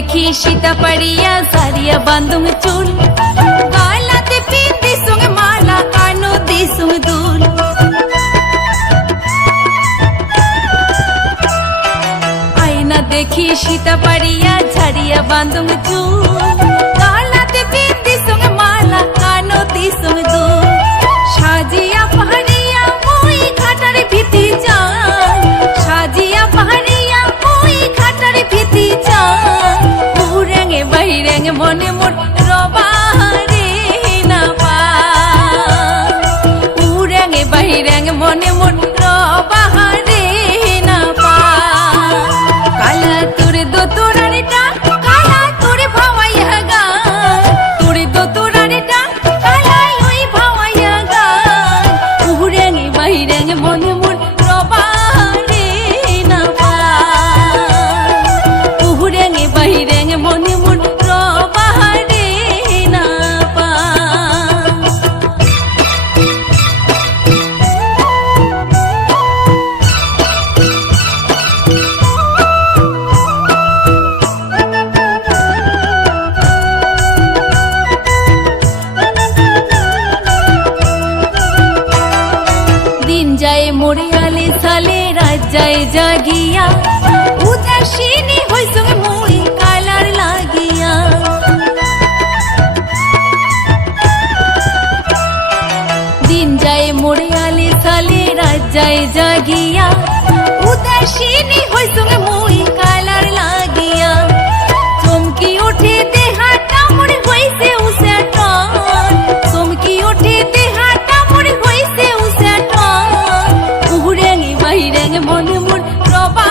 দেখি সীতা পাড়িয়া সারিয়া বান্ধুম চুল গলাতে পিন্দি সঙ্গে মালা কানো দিসুম দুল আয়না দেখি সীতা পাড়িয়া ছাড়িয়া বান্ধুম চুল গলাতে পিন্দি সঙ্গে মালা কানো দিসুম দুল সাজিয়া পাহাড়িয়া মুই ঘাটার ভিতি যাই সাজিয়া পাহাড়িয়া মুই ঘাটার ভিতি যাই উড়েঙে বাইরেঙে মনে মোর রবারে না পাই উড়েঙে বাইরেঙে মনে মোর রবারে না পাই কালা তোরে দোতরারিটা কালা তোরে ভাওয়াইয়া গান তোরে দোতরারিটা কালা ওই ভাওয়াইয়া গান উড়েঙে বাইরেঙে মনে মোর রবারে না পাই উড়েঙে বাইরেঙে মনে মোর রবারে না পাই দিন যায় মোরে আলে সালে রাত যায় জাগিয়া উদাসীনী হইসুম মুই কালার লাগিয়া দিন যায় মোরে আলে সালে রাত যায় জাগিয়া উদাসীনী হইসুম মুই কালার লাগিয়া চমকি ওঠে দেহাটা মোরে হইছে উসাটন চমকি ওঠে দেহাটা মোরে হইছে উসাটন উড়েঙে বাইরেঙে মনে মোর রবা